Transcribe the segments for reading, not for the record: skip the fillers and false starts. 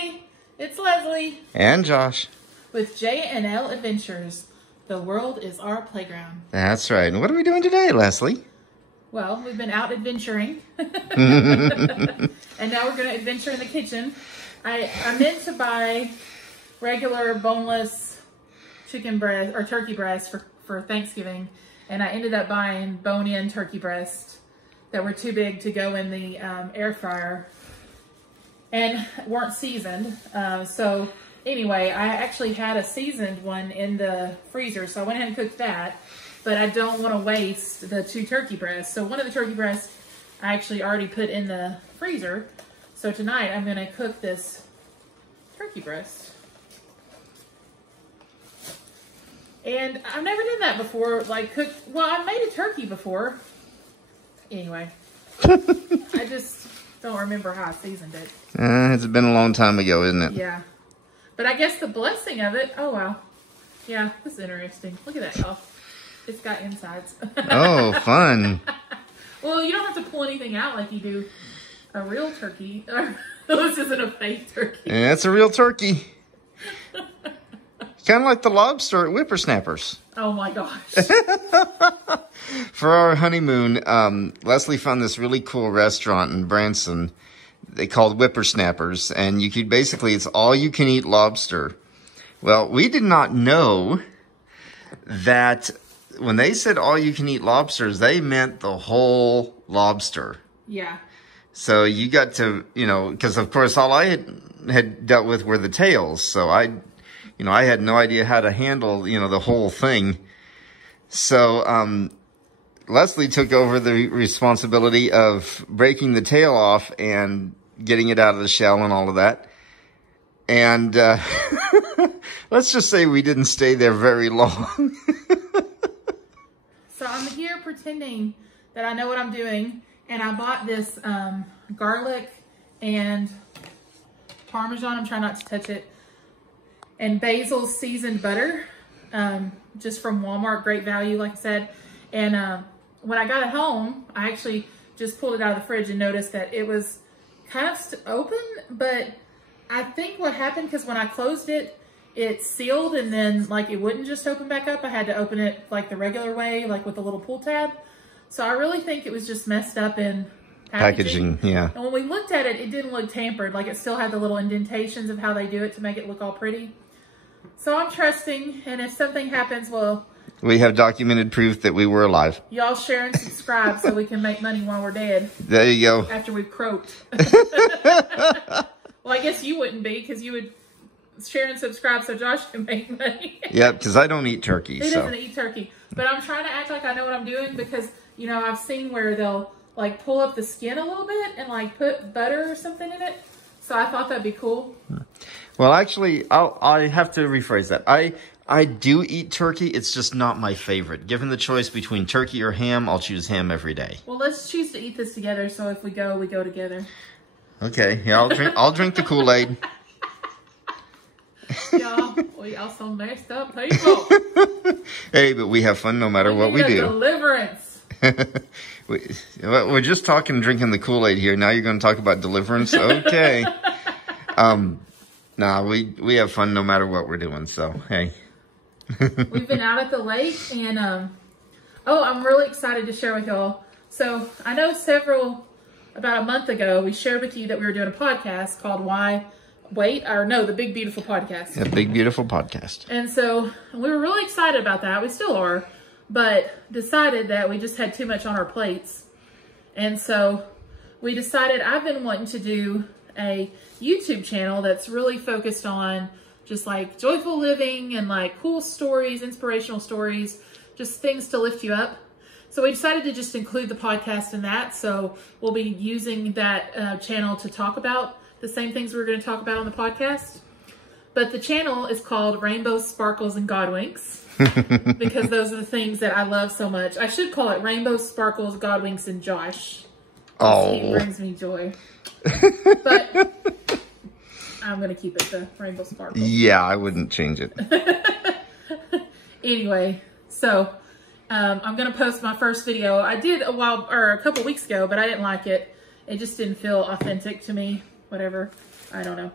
Hi, it's Leslie. And Josh. With J&L Adventures. The world is our playground. That's right. And what are we doing today, Leslie? Well, we've been out adventuring. And now we're going to adventure in the kitchen. I meant to buy regular boneless chicken breast or turkey breast for Thanksgiving. And I ended up buying bone-in turkey breast that were too big to go in the air fryer and weren't seasoned. So anyway, I actually had a seasoned one in the freezer, so I went ahead and cooked that. But I don't want to waste the 2 turkey breasts. So one of the turkey breasts I actually already put in the freezer. So tonight I'm going to cook this turkey breast. And I've never done that before, like well, I made a turkey before. Anyway, I just don't remember how I seasoned it. It's been a long time ago, isn't it? Yeah. But I guess the blessing of it, oh wow. Yeah, this is interesting. Look at that, y'all. It's got insides. Oh, fun. Well, you don't have to pull anything out like you do a real turkey. This isn't a fake turkey. Yeah, it's a real turkey. Kind of like the lobster at Whippersnappers. Oh my gosh. For our honeymoon, Leslie found this really cool restaurant in Branson. They called Whippersnappers. And you could basically, it's all you can eat lobster. Well, we did not know that when they said all you can eat lobsters, they meant the whole lobster. Yeah. So you got to, because of course all I had dealt with were the tails. So I had no idea how to handle, the whole thing. So, Leslie took over the responsibility of breaking the tail off and getting it out of the shell and all of that. And, let's just say we didn't stay there very long. So I'm here pretending that I know what I'm doing. And I bought this, garlic and Parmesan. I'm trying not to touch it. And basil seasoned butter, just from Walmart, great value, like I said. And when I got it home, I actually just pulled it out of the fridge and noticed that it was kind of open, but I think what happened, because when I closed it, it sealed and then like it wouldn't just open back up. I had to open it like the regular way, like with a little pull tab. So I really think it was just messed up in packaging. Yeah. And when we looked at it, it didn't look tampered. Like it still had the little indentations of how they do it to make it look all pretty. So I'm trusting, and if something happens, well... We have documented proof that we were alive. Y'all share and subscribe so we can make money while we're dead. There you go. After we've croaked. Well, I guess you wouldn't be, because you would share and subscribe so Josh can make money. Yeah, because I don't eat turkey. He doesn't eat turkey. But I'm trying to act like I know what I'm doing because, I've seen where they'll, like, pull up the skin a little bit and, like, put butter or something in it. So I thought that'd be cool. Well, actually, I have to rephrase that. I do eat turkey. It's just not my favorite. Given the choice between turkey or ham, I'll choose ham every day. Well, let's choose to eat this together. So if we go together. Okay. Yeah, I'll drink the Kool-Aid. Y'all, we are some messed up people. Hey, but we have fun no matter what we do. Deliverance. We're just talking drinking the Kool-Aid here. Now you're going to talk about deliverance? Okay. Nah, we have fun no matter what we're doing, so hey. We've been out at the lake, and I'm really excited to share with y'all. So I know about a month ago, we shared with you that we were doing a podcast called The Big Beautiful Podcast. The Big Beautiful Podcast. And so we were really excited about that. We still are, but decided that we just had too much on our plates. And so we decided I've been wanting to do a YouTube channel that's really focused on just like joyful living and like cool stories, inspirational stories, just things to lift you up. So we decided to just include the podcast in that. So we'll be using that channel to talk about the same things we're going to talk about on the podcast. But the channel is called Rainbows, Sparkles, and Godwinks because those are the things that I love so much. I should call it Rainbows, Sparkles, Godwinks, and Josh. Oh. He brings me joy. But I'm going to keep it the Rainbow Sparkles. Yeah, I wouldn't change it. Anyway, so I'm going to post my first video. I did a couple weeks ago, but I didn't like it. It just didn't feel authentic to me. Whatever. I don't know.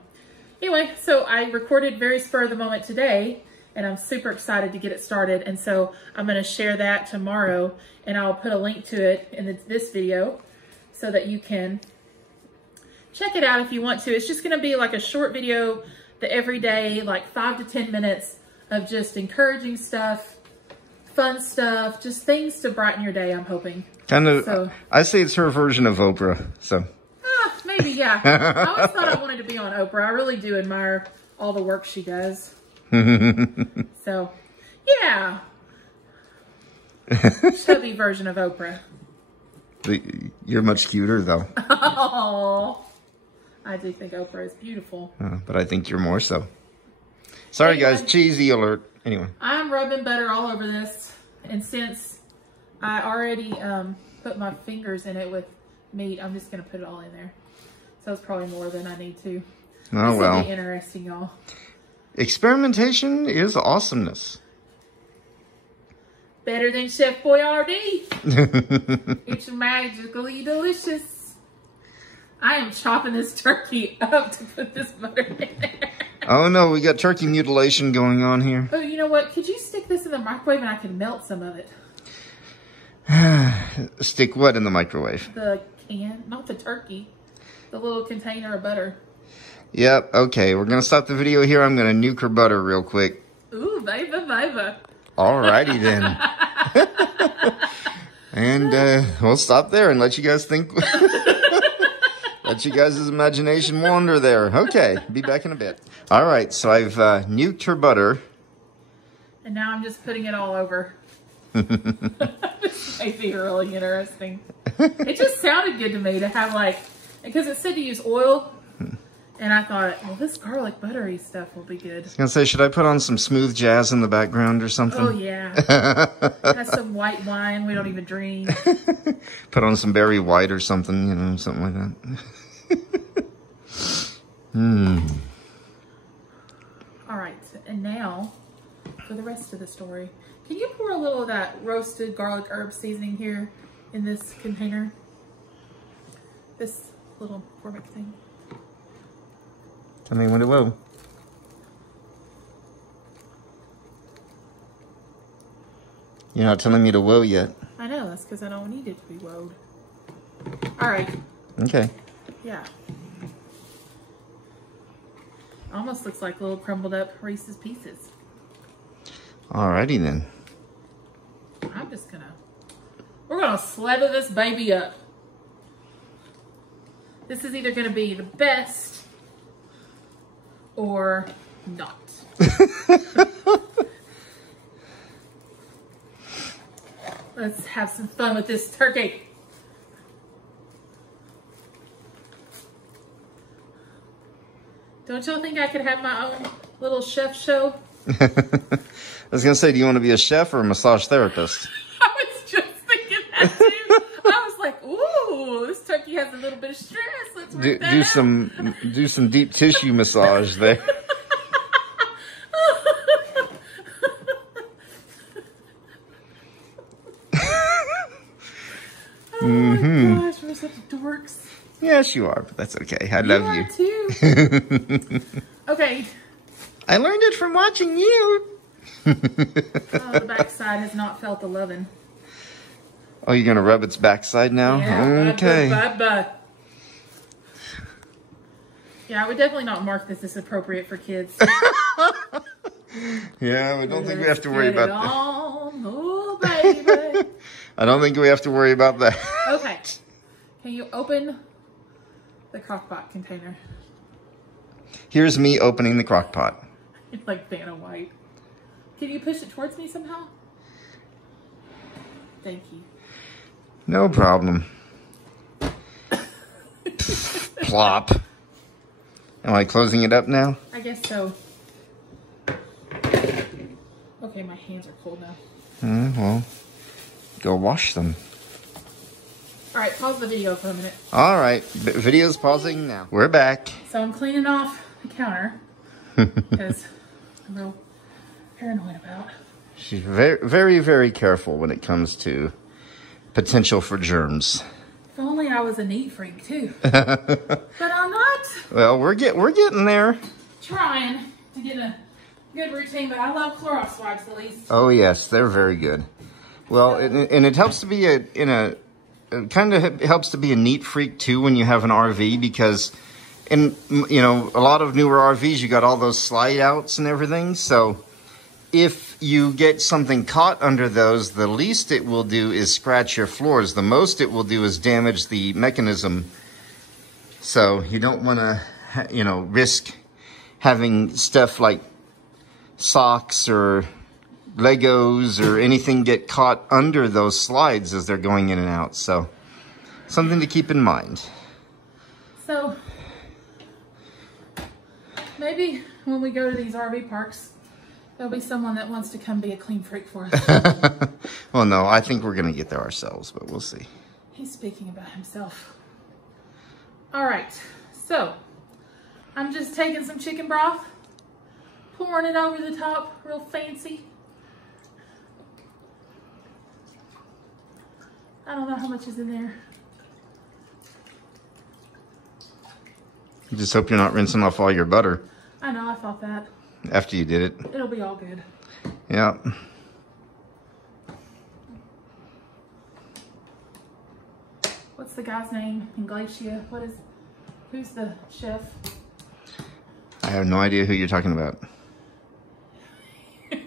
Anyway, so I recorded very spur of the moment today, and I'm super excited to get it started. And so I'm going to share that tomorrow, and I'll put a link to it in this video so that you can check it out if you want to. It's just going to be like a short video that every day, like 5 to 10 minutes of just encouraging stuff, fun stuff, just things to brighten your day, I'm hoping. Kind of, So, I say it's her version of Oprah, so. maybe, yeah. I always thought I wanted to be on Oprah. I really do admire all the work she does. So, yeah. Chubby version of Oprah. You're much cuter, though. Oh, I do think Oprah is beautiful. But I think you're more so. Sorry, guys. Cheesy alert. Anyway. I'm rubbing butter all over this. And since I already put my fingers in it with meat, I'm just going to put it all in there. So it's probably more than I need to. Oh, this well. will be interesting, y'all. Experimentation is awesomeness. Better than Chef Boyardee. It's magically delicious. I am chopping this turkey up to put this butter in there. Oh, no. We got turkey mutilation going on here. Oh, you know what? Could you stick this in the microwave and I can melt some of it? Stick what in the microwave? The can, not the turkey. The little container of butter. Yep. Okay. We're going to stop the video here. I'm going to nuke her butter real quick. Ooh, baby, baby. Alrighty then. And we'll stop there and let you guys think. Let you guys' imagination wander there. Okay. Be back in a bit. All right. So I've nuked her butter. And now I'm just putting it all over. This might be really interesting. It just sounded good to me to have like, because it said to use oil. And I thought, well, this garlic buttery stuff will be good. I was going to say, should I put on some smooth jazz in the background or something? Oh, yeah. Has some white wine we don't even drink. Put on some Barry White or something, you know, something like that. All right. And now, for the rest of the story, can you pour a little of that roasted garlic herb seasoning here in this container? This little McCormick thing. Tell me when to whoa. You're not telling me to whoa yet. I know, that's because I don't need it to be woed. All right. Okay. Yeah. Almost looks like little crumbled up Reese's Pieces. Alrighty then. I'm just we're gonna slather this baby up. This is either gonna be the best or not. Let's have some fun with this turkey. Don't y'all think I could have my own little chef show? I was going to say, do you want to be a chef or a massage therapist? I was just thinking that too. I was like, ooh, this turkey has a little bit of stress. Let's work that out. Do some deep tissue massage there. Oh my gosh, we're such dorks. Yes, you are, but that's okay. I love you. Too. Okay. I learned it from watching you. Oh, the backside has not felt the loving. Oh, you're going to rub its backside now? Yeah, okay. bye. Yeah, I would definitely not mark this as appropriate for kids. Yeah, I don't think we have to worry about that. Oh, baby. I don't think we have to worry about that. Okay. Can you open the crock pot container? Here's me opening the crock pot. It's like Vanna White. Can you push it towards me somehow? Thank you. No problem. Plop. Am I closing it up now? I guess so. Okay, my hands are cold now. Well, go wash them. All right, pause the video for a minute. All right, video's pausing now. We're back. So I'm cleaning off the counter because I'm a little paranoid about. She's very, very, very careful when it comes to potential for germs. If only I was a neat freak too. But I'm not. Well, we're getting there. trying to get a good routine, but I love Clorox wipes at least. Oh yes, they're very good. Well, and it helps to be it kind of helps to be a neat freak too when you have an RV, because in a lot of newer RVs you got all those slide outs and everything. So if you get something caught under those, the least it will do is scratch your floors. The most it will do is damage the mechanism. So you don't want to, risk having stuff like socks or Legos or anything get caught under those slides as they're going in and out. So something to keep in mind. So maybe when we go to these RV parks, there'll be someone that wants to come be a clean freak for us. Well, no, I think we're going to get there ourselves, but we'll see. He's speaking about himself. All right, so I'm just taking some chicken broth, pouring it over the top, real fancy. I don't know how much is in there. You just hope you're not rinsing off all your butter. I know, I thought that. After you did it. It'll be all good. Yeah. What's the guy's name in Glacier? Who's the chef? I have no idea who you're talking about. He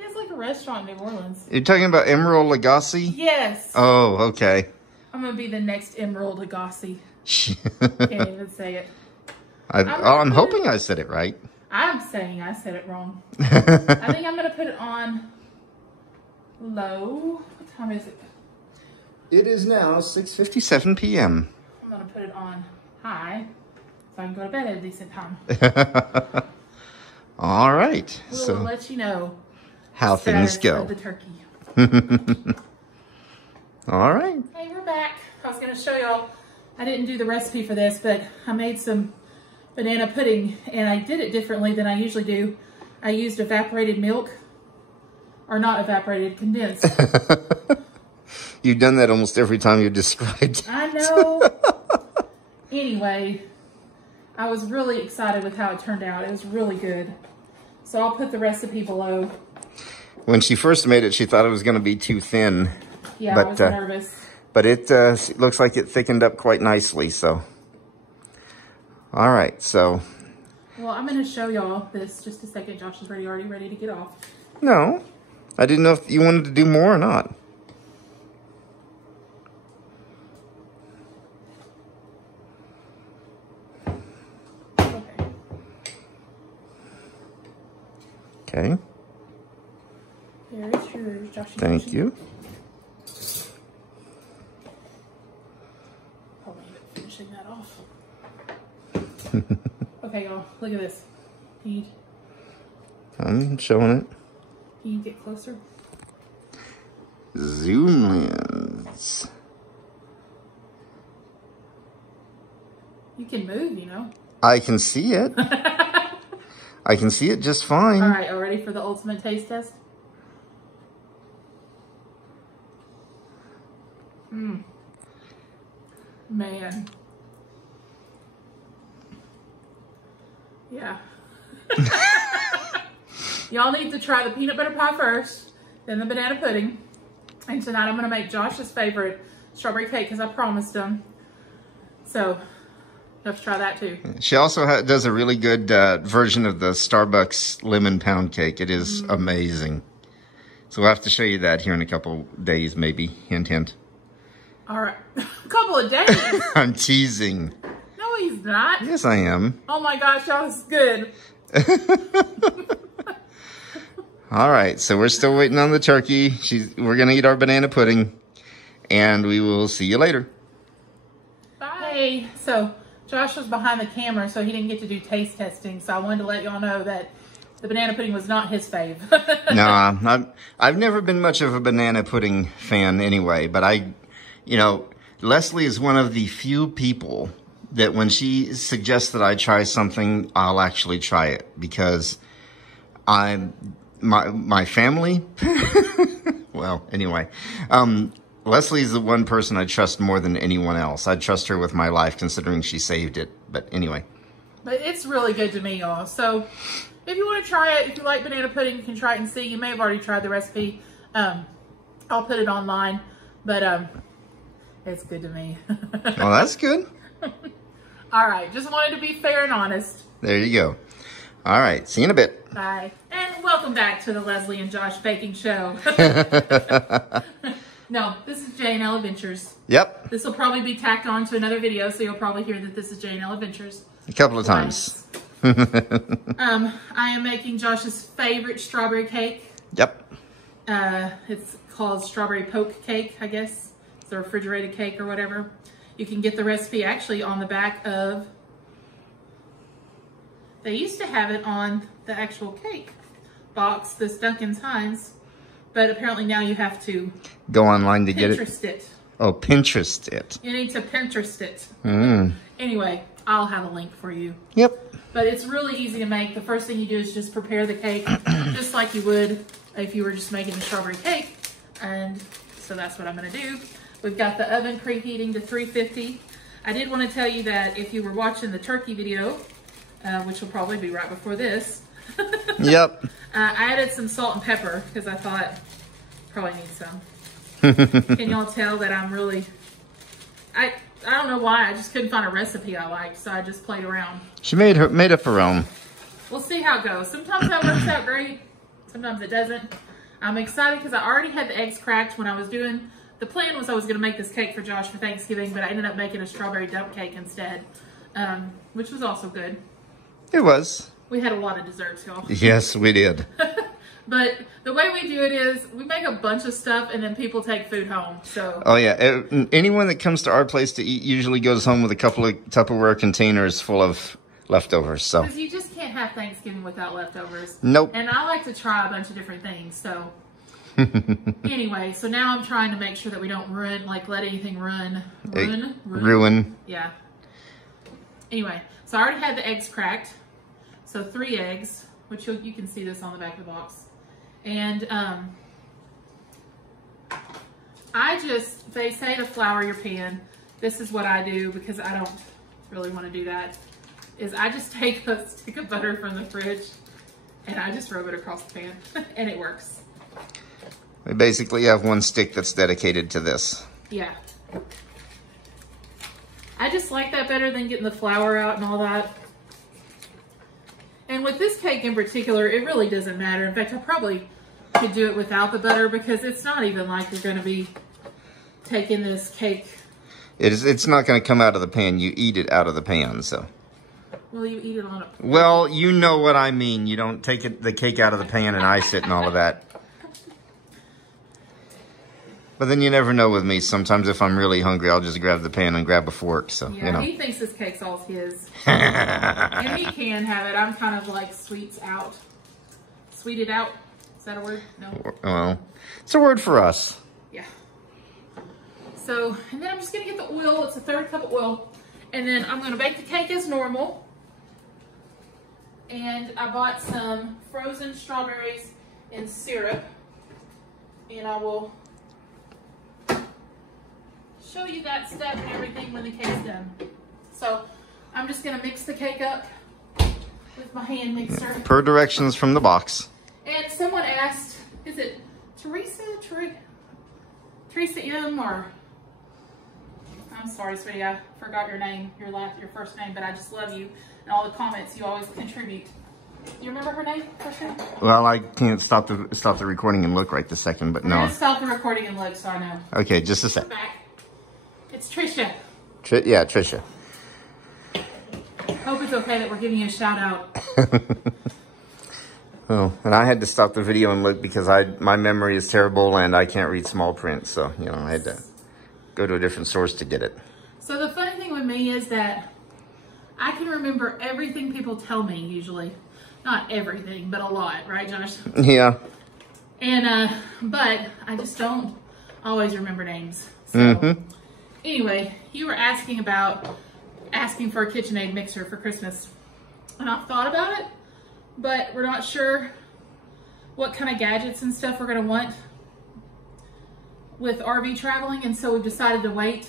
has like a restaurant in New Orleans. You're talking about Emeril Lagasse? Yes. Oh, okay. I'm gonna be the next Emeril Lagasse. Can't even say it. I'm hoping I said it right. I'm saying I said it wrong. I think I'm gonna put it on low. What time is it? It is now 6:57 p.m. I'm gonna put it on high so I can go to bed at a decent time. All right. We'll let you know how things go. The turkey. All right. Hey, we're back. I was gonna show y'all. I didn't do the recipe for this, but I made some banana pudding, and I did it differently than I usually do. I used evaporated milk, or not evaporated, condensed. You've done that almost every time you described. I know. Anyway, I was really excited with how it turned out. It was really good. So I'll put the recipe below. When she first made it, she thought it was going to be too thin. Yeah, I was nervous. But it looks like it thickened up quite nicely, so. All right, so. Well, I'm going to show y'all this just a second. Josh is already ready to get off. No, I didn't know if you wanted to do more or not. Okay. There is yours, Josh. Thank you. Hold on, finishing that off. Okay, y'all, look at this. I'm showing it. Can you get closer? Zoom lens. You can move, you know. I can see it. I can see it just fine. All right, y'all ready for the ultimate taste test? Man. Yeah. Y'all need to try the peanut butter pie first, then the banana pudding. And tonight I'm going to make Josh's favorite strawberry cake because I promised him. So, you have to try that too. She also does a really good version of the Starbucks lemon pound cake. It is amazing. So we'll have to show you that here in a couple days, maybe. Hint, hint. All right. A couple of days. I'm teasing. No, he's not. Yes, I am. Oh my gosh, y'all, this is good. All right, so we're still waiting on the turkey. We're going to eat our banana pudding, and we will see you later. Bye. So Josh was behind the camera, so he didn't get to do taste testing. So I wanted to let y'all know that the banana pudding was not his fave. No, I've never been much of a banana pudding fan anyway, but Leslie is one of the few people that when she suggests that I try something, I'll actually try it because my family, well, anyway, Leslie is the one person I trust more than anyone else. I trust her with my life considering she saved it. But anyway, But it's really good to me, y'all. So if you want to try it, if you like banana pudding, you can try it and see. You may have already tried the recipe. I'll put it online, but it's good to me. Well, that's good. All right, just wanted to be fair and honest. There you go. All right, see you in a bit. Bye. And welcome back to the Leslie and Josh Baking Show. No, this is J&L Adventures. Yep. This will probably be tacked on to another video, so you'll probably hear that this is J&L Adventures. A couple of times. I am making Josh's favorite strawberry cake. Yep. It's called strawberry poke cake, I guess. It's a refrigerated cake or whatever. You can get the recipe actually on the back of... They used to have it on the actual cake box, this Duncan's Heinz, but apparently now you have to go online to get it. Pinterest it. Oh, Pinterest it. You need to Pinterest it. Mm. Anyway, I'll have a link for you. Yep. But it's really easy to make. The first thing you do is just prepare the cake just like you would if you were just making a strawberry cake. And so that's what I'm going to do. We've got the oven preheating to 350. I did want to tell you that if you were watching the turkey video, which will probably be right before this. Yep. I added some salt and pepper because I thought probably need some. Can y'all tell that I'm really, I don't know why, I just couldn't find a recipe I liked, so I just played around. She made up her own. We'll see how it goes. Sometimes that works out great, sometimes it doesn't. I'm excited because I already had the eggs cracked when I was doing, the plan was I was going to make this cake for Josh for Thanksgiving, but I ended up making a strawberry dump cake instead, which was also good. It was. We had a lot of desserts, y'all. Yes, we did. But the way we do it is we make a bunch of stuff and then people take food home. So. Oh yeah, anyone that comes to our place to eat usually goes home with a couple of Tupperware containers full of leftovers. So. Because you just can't have Thanksgiving without leftovers. Nope. And I like to try a bunch of different things. So. Anyway, so now I'm trying to make sure that we don't let anything ruin. Yeah. Anyway, so I already had the eggs cracked. So 3 eggs, which you can see this on the back of the box. And they say to flour your pan. This is what I do because I don't really want to do that. Is I just take a stick of butter from the fridge and I just rub it across the pan and it works. We basically have one stick that's dedicated to this. Yeah. I just like that better than getting the flour out and all that. And with this cake in particular, it really doesn't matter. In fact, I probably could do it without the butter because it's not even like you're going to be taking this cake. It's not going to come out of the pan. You eat it out of the pan, so. Well, you eat it on a... Well, you know what I mean. You don't take the cake out of the pan and ice it and all of that. But then you never know with me. Sometimes if I'm really hungry, I'll just grab the pan and grab a fork. So, yeah, you know. He thinks this cake's all his. And he can have it. I'm kind of like sweeted out. Is that a word? No. Well, it's a word for us. Yeah. So, and then I'm just going to get the oil. It's a 1/3 cup of oil. And then I'm going to bake the cake as normal. And I bought some frozen strawberries in syrup. And I will show you that step and everything when the cake's done. So I'm just going to mix the cake up with my hand mixer. Per directions from the box. And someone asked, is it Teresa M or... I'm sorry, sweetie, I forgot your name, your first name, but I just love you and all the comments you always contribute. Do you remember her name, first name? Well, I can't stop the recording and look right this second, but no. I'm gonna stop the recording and look so I know. Okay, just a sec. We're back. It's Trisha. Yeah, Trisha. Hope it's okay that we're giving you a shout out. Oh, and I had to stop the video and look because my memory is terrible and I can't read small print, so you know I had to go to a different source to get it. So the funny thing with me is that I can remember everything people tell me usually. Not everything, but a lot, right, Josh? Yeah. And but I just don't always remember names. So anyway, you were asking for a KitchenAid mixer for Christmas. And I've thought about it, but we're not sure what kind of gadgets and stuff we're gonna want with RV traveling, and so we've decided to wait.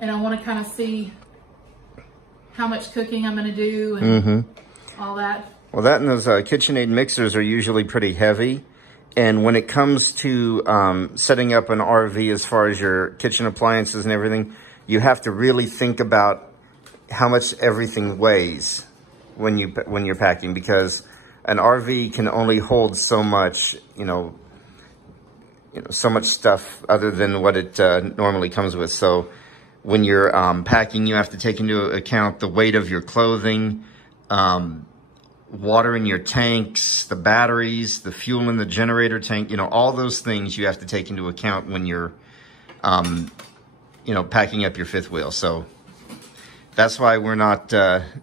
And I want to kind of see how much cooking I'm going to do and all that. Well, that and those KitchenAid mixers are usually pretty heavy. And when it comes to setting up an RV as far as your kitchen appliances and everything, you have to really think about how much everything weighs when you're packing, because an RV can only hold so much, so much stuff other than what it normally comes with. So when you're packing, you have to take into account the weight of your clothing, water in your tanks, the batteries, the fuel in the generator tank, all those things you have to take into account when you're, packing up your fifth wheel. So that's why we're not,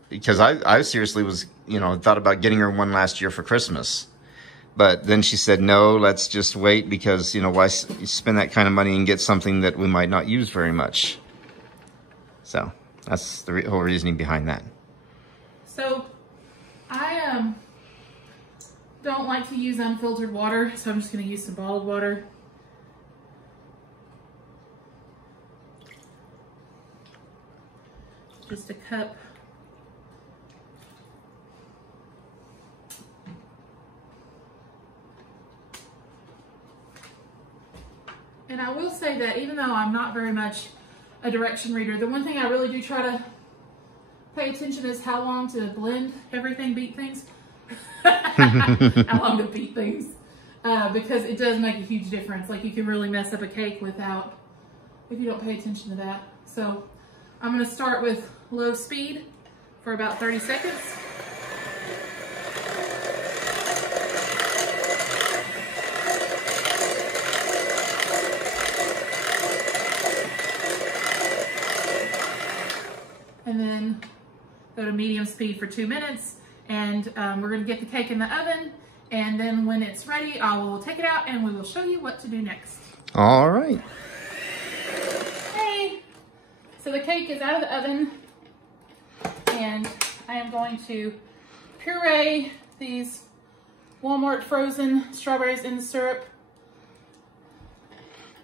because I seriously was, thought about getting her one last year for Christmas. But then she said, no, let's just wait because, why spend that kind of money and get something that we might not use very much? So that's the whole reasoning behind that. So I don't like to use unfiltered water, so I'm just going to use some bottled water. Just a cup. And I will say that even though I'm not very much a direction reader, the one thing I really do try to pay attention is how long to blend everything, beat things. How long to beat things. Because it does make a huge difference. Like you can really mess up a cake if you don't pay attention to that. So I'm going to start with low speed for about 30 seconds. And then go to medium speed for 2 minutes. And we're going to get the cake in the oven. And then when it's ready, I will take it out and we will show you what to do next. All right. Hey! So the cake is out of the oven. And I am going to puree these Walmart frozen strawberries in the syrup.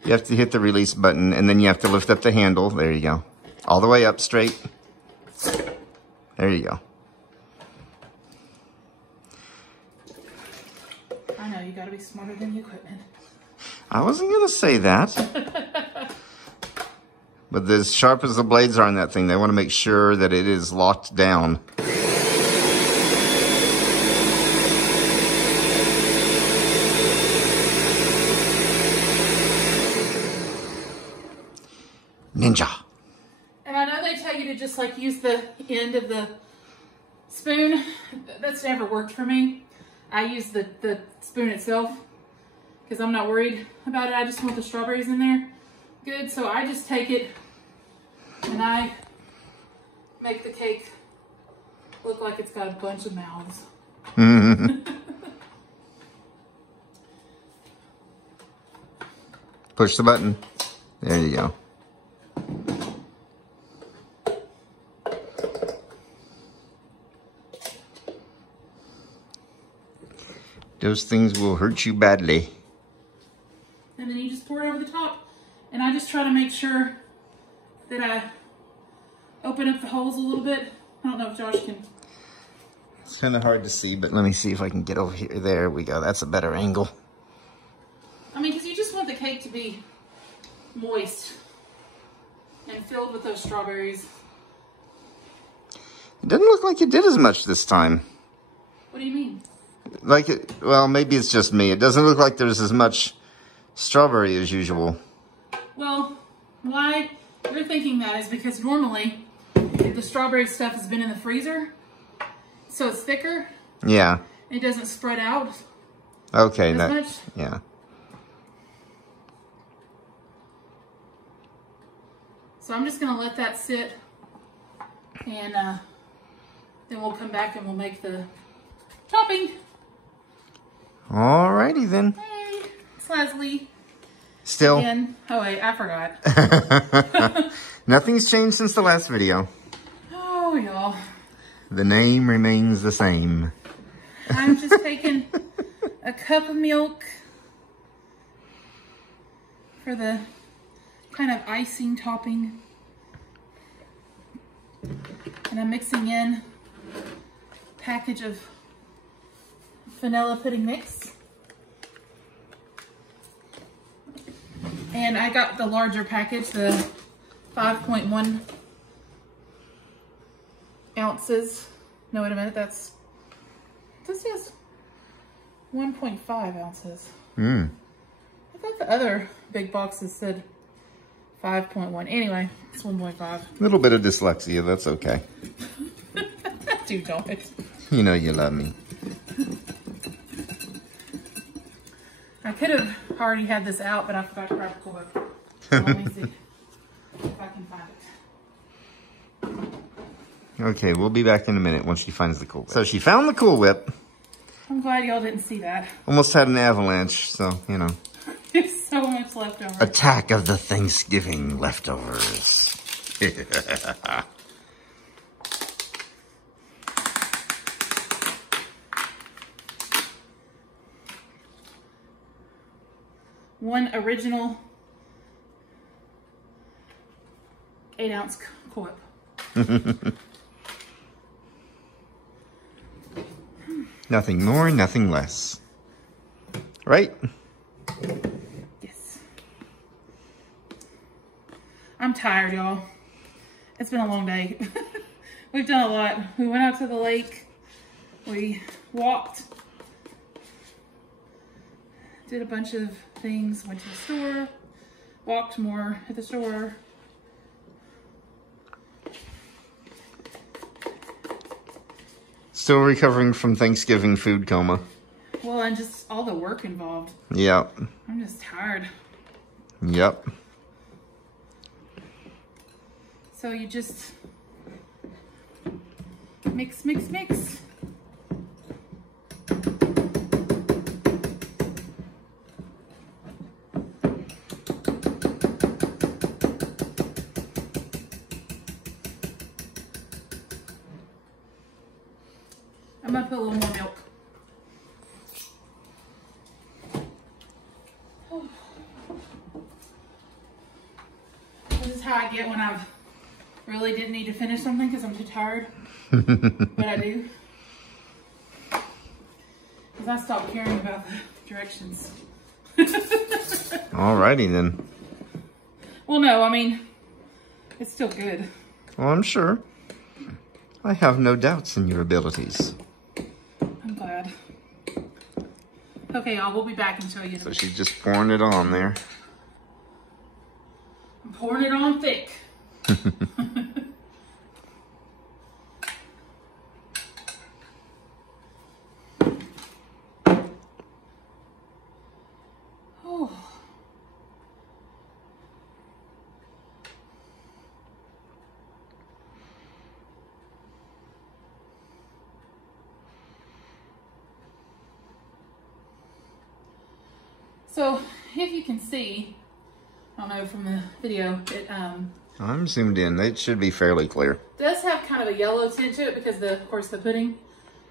You have to hit the release button and then you have to lift up the handle. There you go. All the way up straight. There you go. I know, you gotta be smarter than the equipment. I wasn't gonna say that. But as sharp as the blades are on that thing, they want to make sure that it is locked down. Ninja. And I know they tell you to just like use the end of the spoon. That's never worked for me. I use the spoon itself because I'm not worried about it. I just want the strawberries in there good. So I just take it and I make the cake look like it's got a bunch of mouths. Push the button. There you go. Those things will hurt you badly. And then you just pour it over the top. And I just try to make sure that I open up the holes a little bit. I don't know if Josh can. It's kind of hard to see, but let me see if I can get over here. There we go. That's a better angle. I mean, because you just want the cake to be moist and filled with those strawberries. It doesn't look like you did as much this time. What do you mean? Like it, well, maybe it's just me. It doesn't look like there's as much strawberry as usual. Well, why you're thinking that is because normally the strawberry stuff has been in the freezer, so it's thicker. Yeah. It doesn't spread out. Okay. As much. Yeah. So I'm just gonna let that sit, and then we'll come back and we'll make the topping. Alrighty then. Hey, it's Leslie. Still. Again. Oh wait, I forgot. Nothing's changed since the last video. Oh y'all. The name remains the same. I'm just taking a cup of milk for the kind of icing topping. And And I'm mixing in a package of vanilla pudding mix. And I got the larger package, the 5.1 ounces. No, wait a minute, this is 1.5 ounces. I thought the other big boxes said 5.1. Anyway, it's 1.5. A little bit of dyslexia, that's okay. You don't. You know you love me. I could have already had this out, but I forgot to grab a Cool Whip. So let me see if I can find it. Okay, we'll be back in a minute once she finds the Cool Whip. So she found the Cool Whip. I'm glad y'all didn't see that. Almost had an avalanche, so, you know. There's so much left over. Attack of the Thanksgiving leftovers. One original 8-ounce Cool Whip. Nothing more, nothing less. Right? Yes. I'm tired, y'all. It's been a long day. We've done a lot. We went out to the lake. We walked. Did a bunch of things. Went to the store. Walked more at the store. Still recovering from Thanksgiving food coma. Well, and just all the work involved. Yep. I'm just tired. Yep. So you just mix, mix, mix. I'm gonna put a little more milk. This is how I get when I really didn't need to finish something because I'm too tired. But I do. Because I stopped caring about the directions. Alrighty then. Well, no, I mean, it's still good. Well, I'm sure. I have no doubts in your abilities. I'm glad. Okay, y'all, we'll be back and show you. So she's just pouring it on there. I'm pouring it on thick. Oh. So, if you can see, I don't know from the video, it I'm zoomed in. It should be fairly clear. does have kind of a yellow tint to it because of course the pudding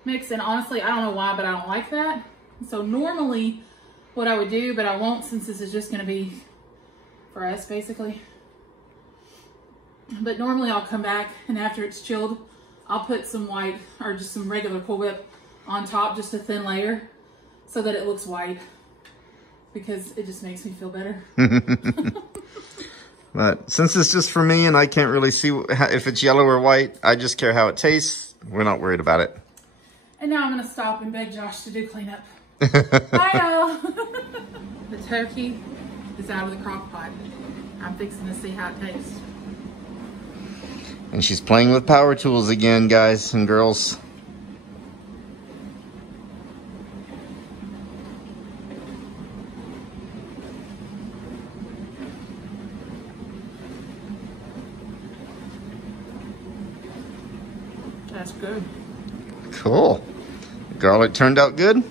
mix, and honestly I don't know why, but I don't like that. So normally what I would do, but I won't since this is just going to be for us basically. But normally I'll come back and after it's chilled I'll put some white or just some regular Cool Whip on top, just a thin layer so that it looks white, because it just makes me feel better. But since it's just for me and I can't really see if it's yellow or white, I just care how it tastes. We're not worried about it. And now I'm going to stop and beg Josh to do cleanup. Bye, y'all. The turkey is out of the crock pot. I'm fixing to see how it tastes. And she's playing with power tools again, guys and girls. That's good. Cool. Garlic turned out good?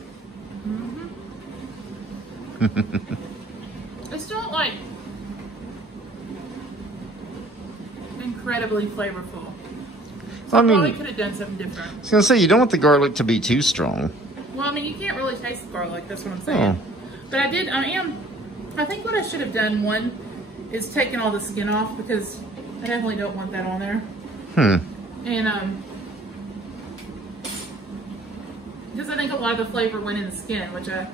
It's not like incredibly flavorful. So I I probably mean, could have done something different. I was going to say, you don't want the garlic to be too strong. Well, I mean, you can't really taste the garlic. That's what I'm saying. But I think what I should have done, one, is taken all the skin off, because I definitely don't want that on there. And because I think a lot of the flavor went in the skin, which I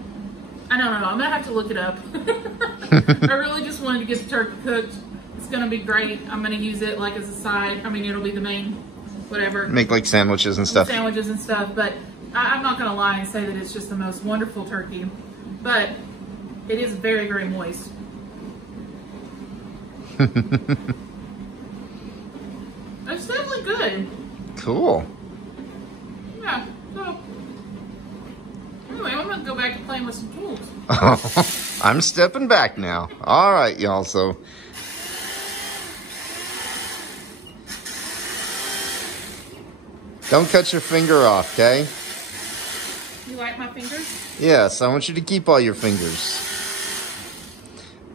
don't know. I'm gonna have to look it up. I really just wanted to get the turkey cooked. It's gonna be great. I'm gonna use it like as a side. I mean, it'll be the main, whatever. Make like sandwiches and stuff. Sandwiches and stuff. But I'm not gonna lie and say that it's just the most wonderful turkey. But it is very, very moist. It's definitely good. Cool. Yeah. So anyway, I'm gonna go back to playing with some tools. I'm stepping back now. All right, y'all. So don't cut your finger off, okay? You like my fingers? Yes, I want you to keep all your fingers.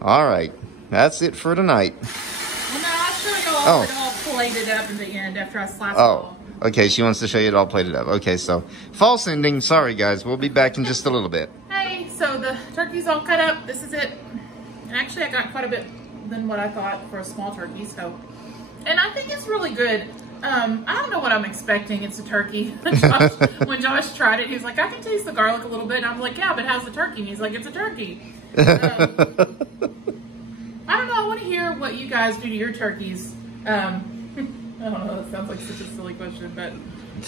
All right, that's it for tonight. Well, no, I'll show you all it all plated up in the end after I slice it all. Okay, she wants to show you it all plated up. Okay, so false ending. Sorry, guys. We'll be back in just a little bit. Hey, so the turkey's all cut up. This is it. And actually, I got quite a bit than what I thought for a small turkey. So, and I think it's really good. I don't know what I'm expecting. It's a turkey. When Josh tried it, he was like, I can taste the garlic a little bit. And I was like, yeah, but how's the turkey? And he's like, it's a turkey. I don't know. I want to hear what you guys do to your turkeys. I don't know. That sounds like such a silly question, but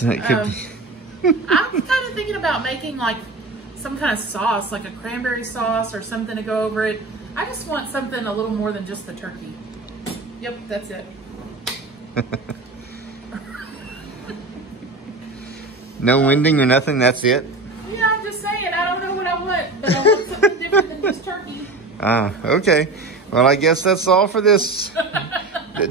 I'm kind of thinking about making like some kind of sauce, like a cranberry sauce or something to go over it. I just want something a little more than just the turkey. Yep, that's it. No ending or nothing, that's it? Yeah, I'm just saying, I don't know what I want, but I want something different than just turkey. Okay. Well, I guess that's all for this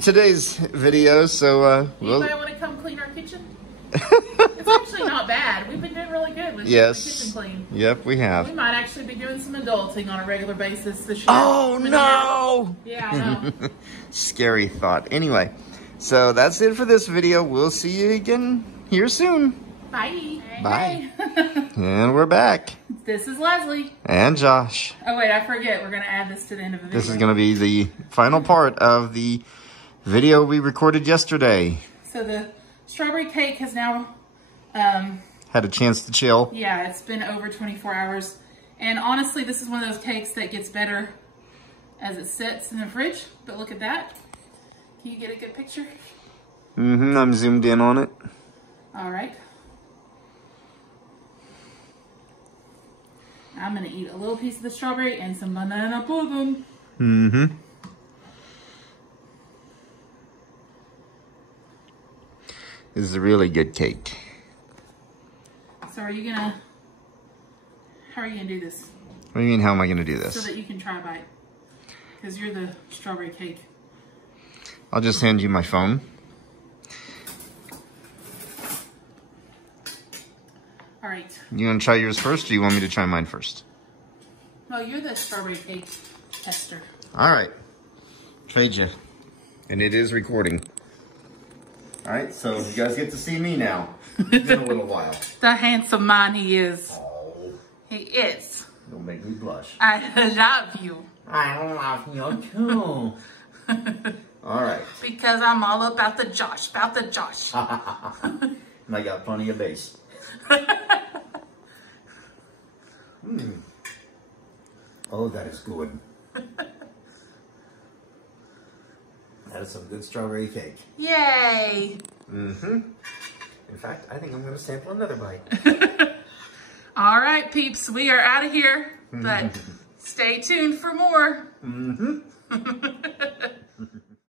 today's video. So anybody want to come clean our kitchen? It's actually not bad. We've been doing really good with the kitchen clean. Yep, we have. We might actually be doing some adulting on a regular basis this year. Oh no! Yeah, I know. Scary thought. Anyway, so that's it for this video. We'll see you again here soon. Bye. Bye. And we're back. This is Leslie. And Josh. Oh wait, I forget. We're going to add this to the end of the video. This is going to be the final part of the video we recorded yesterday. So the strawberry cake has now had a chance to chill. Yeah, it's been over 24 hours. And honestly, this is one of those cakes that gets better as it sits in the fridge. But look at that. Can you get a good picture? Mm-hmm. I'm zoomed in on it. All right. I'm going to eat a little piece of the strawberry and some banana pudding. Mm-hmm. This is a really good cake. So are you gonna, how are you gonna do this? What do you mean, how am I gonna do this? So that you can try a bite. Because you're the strawberry cake. I'll just hand you my phone. All right. You wanna try yours first, or you want me to try mine first? No, you're the strawberry cake tester. All right. Trade you. And it is recording. All right, so you guys get to see me now. It's been a little while. The handsome man he is. Oh. He is. Don't make me blush. I love you. I love you too. All right. Because I'm all about the Josh, And I got plenty of bass. Oh, that is good. That is some good strawberry cake. Yay. Mm-hmm. In fact, I think I'm going to sample another bite. All right, peeps, we are out of here, but stay tuned for more. Mm-hmm.